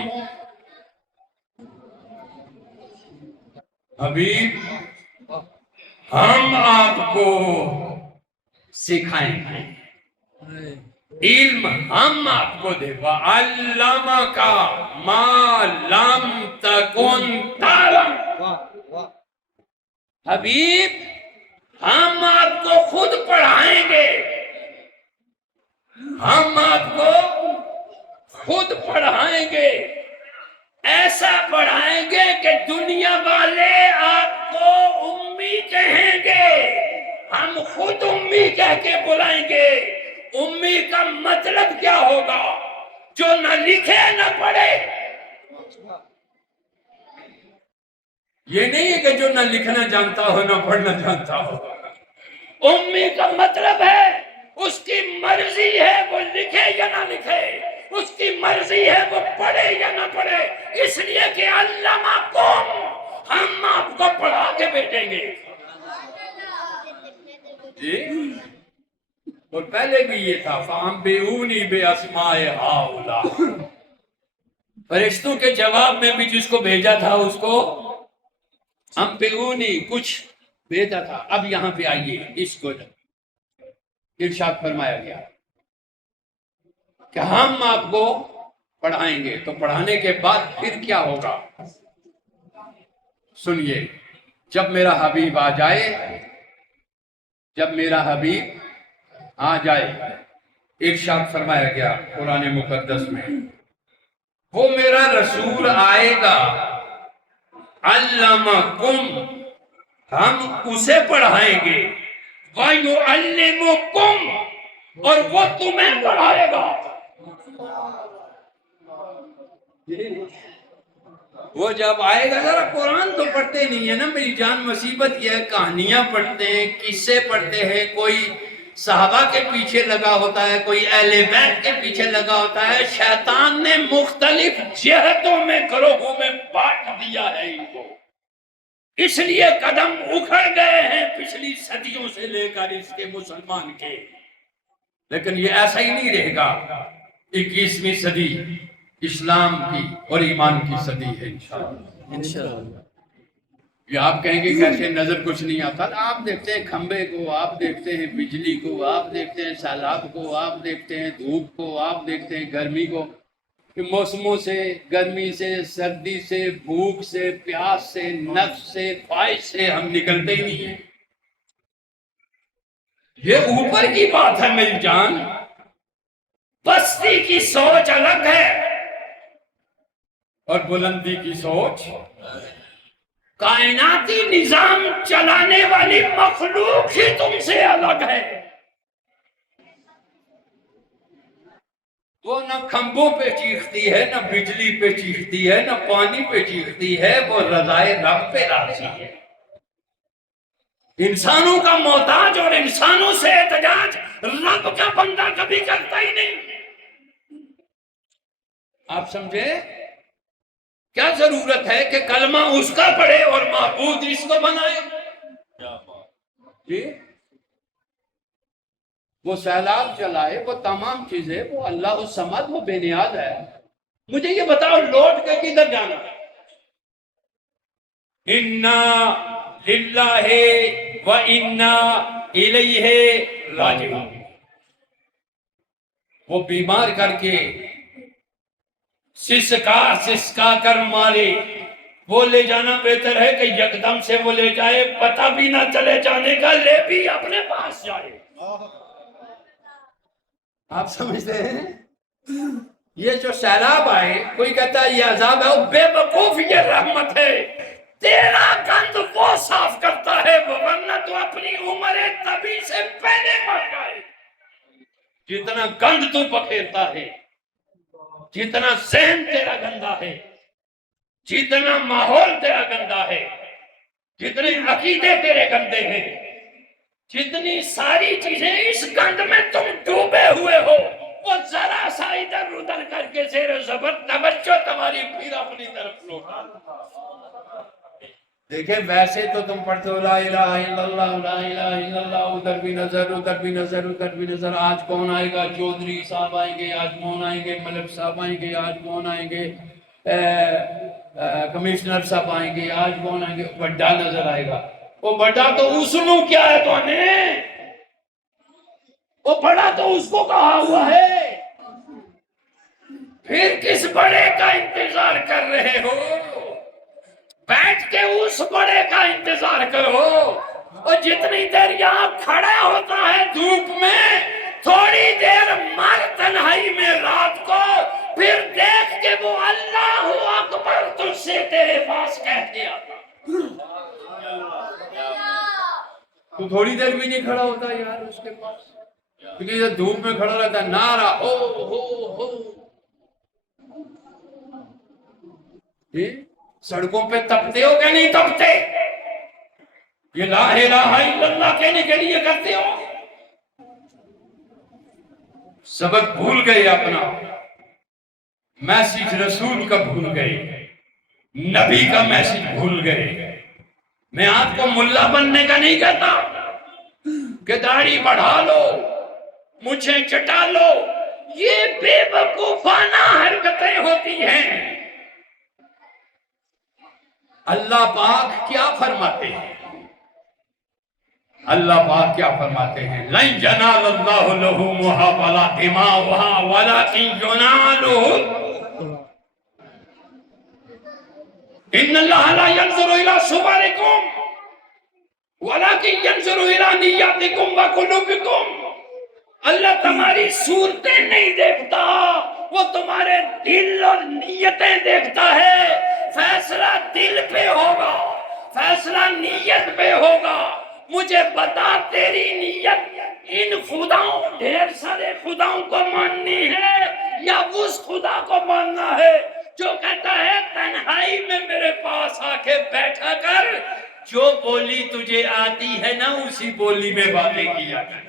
حبیب ہم آپ کو سکھائیں گے، علم ہم آپ کو دے گا، وَعَلَّمَكَ مَا لَمْ تَكُنْ تَعْلَمُ، حبیب ہم آپ کو خود پڑھائیں گے، ہم آپ کو خود پڑھائیں گے، ایسا پڑھائیں گے کہ دنیا والے آپ کو امی کہیں گے، ہم خود امی کہہ کے بلائیں گے۔ امی کا مطلب کیا ہوگا؟ جو نہ لکھے نہ پڑھے۔ یہ نہیں ہے کہ جو نہ لکھنا جانتا ہو نہ پڑھنا جانتا ہو۔ امی کا مطلب ہے اس کی مرضی ہے وہ لکھے یا نہ لکھے، اس کی مرضی ہے وہ پڑھے یا نہ پڑھے، اس لیے کہ علمکم، ہم آپ کو پڑھا کے بھیجیں گے۔ جی اور پہلے بھی یہ تھا فَأَنبِئُونِي بِأَسْمَاءِ هَؤُلَاءِ، فرشتوں کے جواب میں بھی جس کو بھیجا تھا اس کو انبئونی کچھ بھیجا تھا۔ اب یہاں پہ آئیے، اس کو ارشاد فرمایا گیا کہ ہم آپ کو پڑھائیں گے، تو پڑھانے کے بعد پھر کیا ہوگا؟ سنیے، جب میرا حبیب آ جائے، جب میرا حبیب آ جائے، ارشاد فرمایا گیا قرآن مقدس میں، وہ میرا رسول آئے گا، علمکم، ہم اسے پڑھائیں گے، وَيُعَلِّمُكُمْ، اور وہ تمہیں پڑھائے گا۔ وہ جب آئے گا، ذرا قرآن تو پڑھتے نہیں ہے نا میری جان، مصیبت یہ ہے، کہانیاں پڑھتے ہیں، قصے پڑھتے ہیں، کوئی صحابہ کے پیچھے لگا ہوتا ہے، کوئی اہل بیت کے پیچھے لگا ہوتا ہے۔ شیطان نے مختلف جہتوں میں گروہوں میں بانٹ دیا ہے ان کو، اس لیے قدم اکھڑ گئے ہیں پچھلی صدیوں سے لے کر اس کے مسلمان کے، لیکن یہ ایسا ہی نہیں رہے گا۔ 21ویں صدی اسلام کی اور ایمان کی صدی ہے انشاءاللہ۔ یہ آپ کہیں گے کیسے نظر کچھ نہیں آتا؟ آپ دیکھتے ہیں کھمبے کو، آپ دیکھتے ہیں بجلی کو، آپ دیکھتے ہیں سیلاب کو، آپ دیکھتے ہیں دھوپ کو، آپ دیکھتے ہیں گرمی کو، کہ موسموں سے، گرمی سے، سردی سے، بھوک سے، پیاس سے، نفس سے، خواہش سے ہم نکلتے ہی نہیں ہیں۔ یہ اوپر کی بات ہے میری جان، پستی کی سوچ الگ ہے اور بلندی کی سوچ، کائناتی نظام چلانے والی مخلوق ہی تم سے الگ ہے۔ وہ نہ کھمبوں پہ چیختی ہے، نہ بجلی پہ چیختی ہے، نہ پانی پہ چیختی ہے، وہ رضائے رب پہ راضی ہے۔ انسانوں کا محتاج اور انسانوں سے احتجاج رب کا بندہ کبھی کرتا ہی نہیں۔ آپ سمجھے؟ کیا ضرورت ہے کہ کلمہ اس کا پڑھے اور معبود اس کو بنائے؟ جی وہ سیلاب چلائے، وہ تمام چیزیں، وہ اللہ الصمد، وہ بے نیاز ہے۔ مجھے یہ بتاؤ لوٹ کے کدھر جانا ہے؟ اِنَّا لِلَّهِ وَإِنَّا إِلَيْهِ راجعون، وہ بیمار کر کے سسکا کر مارے، وہ لے جانا بہتر ہے کہ یکدم سے وہ لے جائے، پتہ بھی نہ چلے جانے کا، لے بھی اپنے پاس جائے۔ آپ سمجھتے ہیں؟ یہ جو سیلاب آئے، کوئی کہتا ہے یہ عذاب ہے، وہ بے وقوف، یہ رحمت ہے۔ تیرا گند وہ صاف کرتا ہے، ورنہ تو اپنی عمر طبی سے پہلے مر جائے۔ جتنا گند تو پکھیرتا ہے، جتنا ذہن تیرا گندا ہے، جتنا ماحول تیرا گندا ہے، جتنے عقیدے تیرے گندے ہیں، جتنی ساری چیزیں اس گند میں تم ڈوبے ہوئے ہو، وہ ذرا سا ادھر ادھر کر کے زیر و زبر توجہ تمہاری پھر اپنی طرف لوٹا۔ دیکھیں ویسے تو تم پڑھتے ہو لا الہ الا اللہ لا الہ الا اللہ، ادھر بھی نظر ادھر بھی نظر ادھر بھی نظر، آج کون آئے گا؟ چودھری صاحب آئیں گے، آج کون آئیں گے؟ ملک صاحب آئیں گے، آج کون آئیں گے؟ کمشنر صاحب آئیں گے، آج کون آئیں گے؟ بڑا نظر آئے گا۔ وہ بڑا تو اس نو کیا ہے تو نے، وہ بڑا تو اس کو کہا ہوا ہے، پھر کس بڑے کا انتظار کر رہے ہو؟ بیٹھ کے اس بڑے کا انتظار کرو، اور جتنی دیر یہاں کھڑا ہوتا ہے دھوپ میں، تھوڑی دیر مر تنہائی میں رات کو، پھر دیکھ کے وہ اللہ اکبر تجھ سے تیرے پاس کہہ کے آتا۔ تو تھوڑی دیر بھی نہیں کھڑا ہوتا یار اس کے پاس، کیونکہ یہ دھوپ میں کھڑا رہتا ہے، نعرہ ہو ہو۔ سڑکوں پہ تپتے ہو کہ نہیں تپتے؟ یہ لا الہ الا اللہ کہنے کے لیے کرتے ہو؟ سبق بھول گئے، اپنا میسج رسول کا بھول گئے، نبی کا میسج بھول گئے۔ میں آپ کو ملا بننے کا نہیں کہتا کہ داڑھی بڑھا لو، مجھے چٹا لو، یہ بے وقوفانہ حرکتیں ہوتی ہیں۔ اللہ پاک کیا فرماتے ہیں؟ اللہ پاک کیا فرماتے ہیں؟ لَن يَنَالَ اللَّهُ لُحُومُهَا وَلَا دِمَاؤُهَا وَلَكِن يَنَالُهُ إِنَّ اللَّهَ لَا يَنظُرُ إِلَىٰ صُوَرِكُمْ وَلَكِن يَنظُرُ إِلَىٰ نِيَّاتِكُمْ وَقُلُوبِكُمْ۔ اللہ تمہاری صورتیں نہیں دیکھتا، وہ تمہارے دل اور نیتیں دیکھتا ہے۔ فیصلہ دل پہ ہوگا، فیصلہ نیت پہ ہوگا۔ مجھے بتا تیری نیت ان خداؤں، ڈھیر سارے خداؤں کو ماننی ہے یا اس خدا کو ماننا ہے جو کہتا ہے تنہائی میں میرے پاس آ کے بیٹھا کر، جو بولی تجھے آتی ہے نا اسی بولی میں باتیں کیا کر۔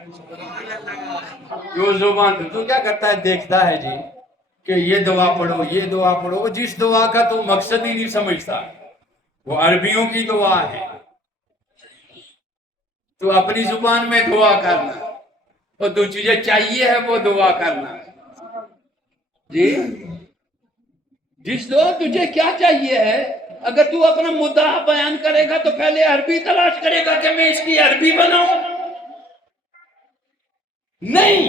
جو زبان تو کیا کرتا ہے؟ دیکھتا ہے جی کہ یہ دعا پڑھو، یہ دعا پڑھو، وہ جس دعا کا تو مقصد ہی نہیں سمجھتا، وہ عربیوں کی دعا ہے، تو اپنی زبان میں دعا کرنا، اور تو تجھے چاہیے ہے وہ دعا کرنا جی، جس دعا تجھے کیا چاہیے ہے۔ اگر تو اپنا مدعا بیان کرے گا تو پہلے عربی تلاش کرے گا کہ میں اس کی عربی بناؤں؟ نہیں،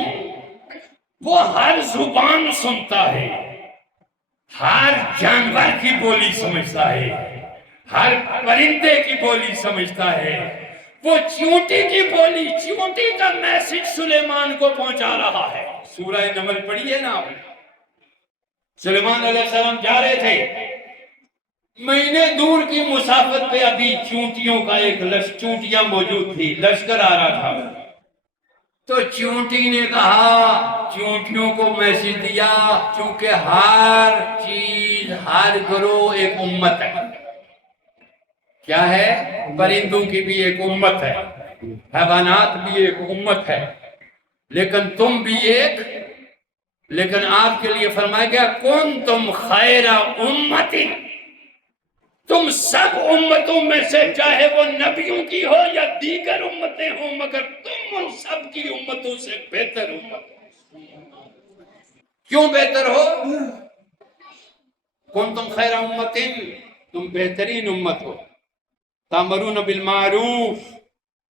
وہ ہر زبان سنتا ہے، ہر جانور کی بولی سمجھتا ہے، ہر پرندے کی بولی سمجھتا ہے۔ وہ چیونٹی کی بولی، چیونٹی کا میسج سلیمان کو پہنچا رہا ہے۔ سورہ نمل پڑھی ہے نا آپ نے؟ سلیمان علیہ السلام جا رہے تھے، مہینے دور کی مسافت پہ ابھی چونٹیوں کا ایک چونٹیاں موجود تھی، لشکر آ رہا تھا۔ تو چونٹی نے کہا، چونٹیوں کو میسج دیا، چونکہ ہر چیز، ہر گروہ ایک امت ہے۔ کیا ہے؟ پرندوں کی بھی ایک امت ہے، حیوانات بھی ایک امت ہے، لیکن تم بھی ایک۔ لیکن آپ کے لیے فرمایا گیا کنتم خیر امت، تم سب امتوں میں سے، چاہے وہ نبیوں کی ہو یا دیگر امتیں ہوں، مگر تم ان سب کی امتوں سے بہتر امت ہو۔ کیوں بہتر ہو؟ کنتم خیر امت، تم بہترین امت ہو، تامرون بالمعروف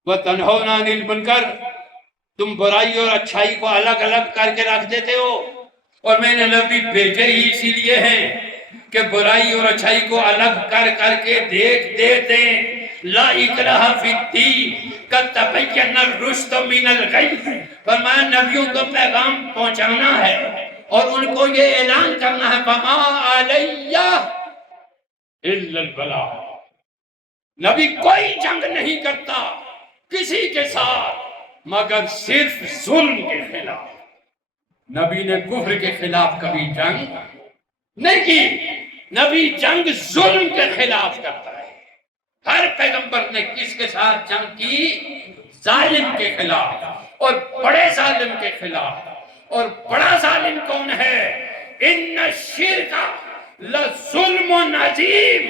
وتنہون عن المنکر، تم برائی اور اچھائی کو الگ الگ کر کے رکھ دیتے ہو، اور میں نے نبی بھیجے ہی اسی لیے ہیں کہ برائی اور اچھائی کو الگ کر کر کے دیکھ دیتے۔ لا اکراہ فی الدین قد تبین الرشد من الغی، فرمایا نبیوں کو پیغام پہنچانا ہے اور ان کو یہ اعلان کرنا ہے وما علی الا البلاغ۔ نبی کوئی جنگ نہیں کرتا کسی کے ساتھ مگر صرف ظلم کے خلاف۔ نبی نے کفر کے خلاف کبھی جنگ نہیں کی، نبی جنگ ظلم کے خلاف کرتا ہے۔ ہر پیغمبر نے کس کے ساتھ جنگ کی؟ ظالم کے خلاف، اور بڑے ظالم کے خلاف۔ اور بڑا ظالم کون ہے؟ ان الشرک لظلم عظیم،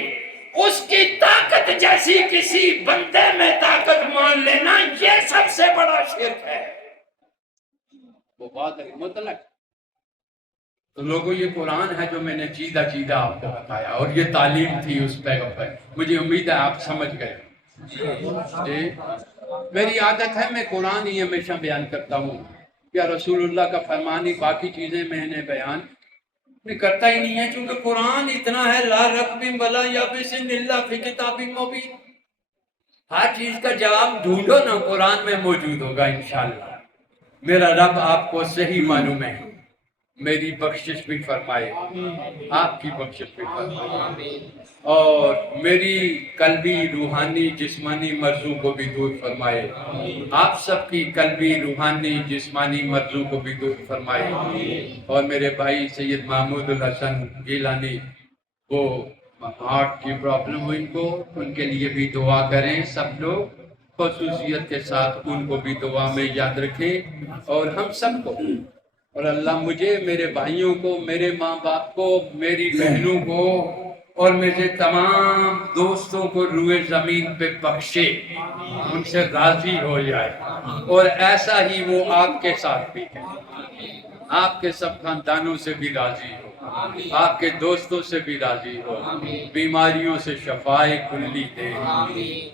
اس کی طاقت جیسی کسی بندے میں طاقت مان لینا یہ سب سے بڑا شرک ہے۔ وہ بات ہے مطلق۔ تو لوگوں یہ قرآن ہے جو میں نے چیدہ چیدہ آپ کو بتایا، اور یہ تعلیم تھی اس پیغمبر۔ مجھے امید ہے آپ سمجھ گئے۔ جی میری عادت ہے میں قرآن ہی ہمیشہ بیان کرتا ہوں، یا رسول اللہ کا فرمان ہی، باقی چیزیں میں نے بیان میں کرتا ہی نہیں ہے، چونکہ قرآن اتنا ہے لا رقب ولا یابس الا فی کتاب مبین۔ ہر چیز کا جواب ڈھونڈو نا، قرآن میں موجود ہوگا انشاءاللہ۔ میرا رب آپ کو صحیح معنوں میں میری بخشش بھی فرمائے، آپ کی بخشش بھی فرمائے، اور میری قلبی روحانی جسمانی مرضوں کو بھی دور فرمائے، آپ سب کی قلبی روحانی جسمانی مرضوں کو بھی دور فرمائے۔ اور میرے بھائی سید محمود الحسن گیلانی، وہ ہارٹ کی پرابلم ہوئی، ان کے لیے بھی دعا کریں سب لوگ، خصوصیت کے ساتھ ان کو بھی دعا میں یاد رکھیں، اور ہم سب کو، اور اللہ مجھے، میرے بھائیوں کو، میرے ماں باپ کو، میری بہنوں کو، اور میرے تمام دوستوں کو روئے زمین پہ بخشے، ان سے راضی ہو جائے، اور ایسا ہی وہ آپ کے ساتھ بھی ہے، آپ کے سب خاندانوں سے بھی راضی ہو، آپ کے دوستوں سے بھی راضی ہو، بیماریوں سے شفائے کلی دے،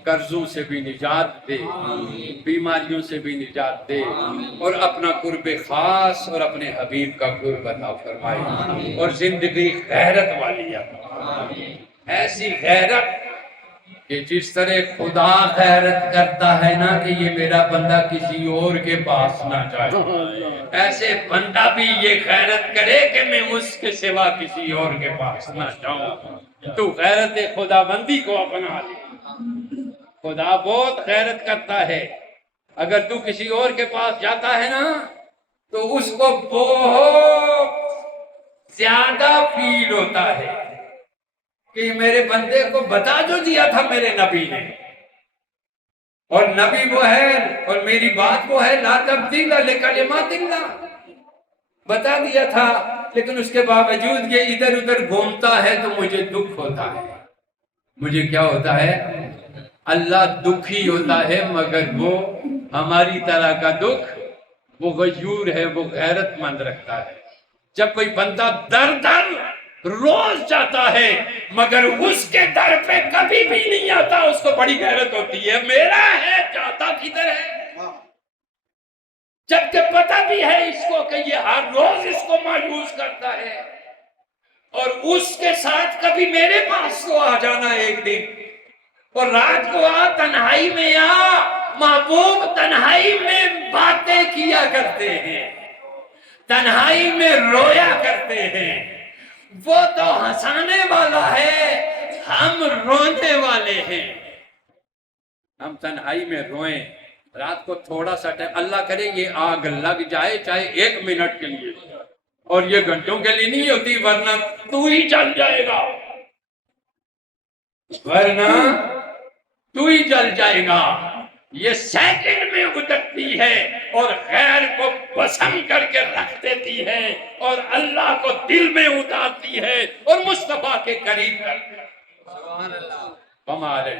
قرضوں سے بھی نجات دے، بیماریوں سے بھی نجات دے، اور اپنا قرب خاص اور اپنے حبیب کا قرب عطا فرمائے، اور زندگی غیرت والی عطا، ایسی غیرت کہ جس طرح خدا غیرت کرتا ہے نا کہ یہ میرا بندہ کسی اور کے پاس نہ جائے، ایسے بندہ بھی یہ غیرت کرے کہ میں اس کے سوا کسی اور کے پاس نہ جاؤں۔ تو غیرت خدا بندی کو اپنا لے، خدا بہت غیرت کرتا ہے، اگر تو کسی اور کے پاس جاتا ہے نا تو اس کو بہت زیادہ فیل ہوتا ہے کہ میرے بندے کو بتا جو دیا تھا میرے نبی نے، اور نبی وہ ہے اور میری بات وہ ہے، لا تبدیل لکلمات اللہ، بتا دیا تھا، لیکن اس کے باوجود یہ ادھر ادھر گھومتا ہے تو مجھے دکھ ہوتا ہے۔ مجھے کیا ہوتا ہے؟ اللہ دکھی ہوتا ہے، مگر وہ ہماری طرح کا دکھ، وہ غیور ہے، وہ غیرت مند رکھتا ہے۔ جب کوئی بندہ در در روز جاتا ہے مگر اس کے در پہ کبھی بھی نہیں آتا، اس کو بڑی غیرت ہوتی ہے، میرا ہے جاتا کدھر ہے، جبکہ پتہ بھی ہے اس کو کہ یہ ہر روز اس کو مایوس کرتا ہے، اور اس کے ساتھ کبھی میرے پاس کو آ جانا ایک دن، اور رات کو آ، تنہائی میں آ، محبوب تنہائی میں باتیں کیا کرتے ہیں، تنہائی میں رویا کرتے ہیں، وہ تو ہنسانے والا ہے، ہم رونے والے ہیں۔ ہم تنہائی میں روئیں، رات کو تھوڑا سا ٹائم، اللہ کرے یہ آگ لگ جائے چاہے 1 منٹ کے لیے، اور یہ گھنٹوں کے لیے نہیں ہوتی، ورنہ تو ہی جل جائے گا، ورنہ تو ہی جل جائے گا۔ یہ سیکنڈ میں ابھرتی ہے اور غیر کو پسند کر کے رکھ دیتی ہے، اور اللہ کو دل میں اتارتی ہے اور مصطفیٰ کے قریب کرتی ہے۔ سبحان اللہ۔ ہمارے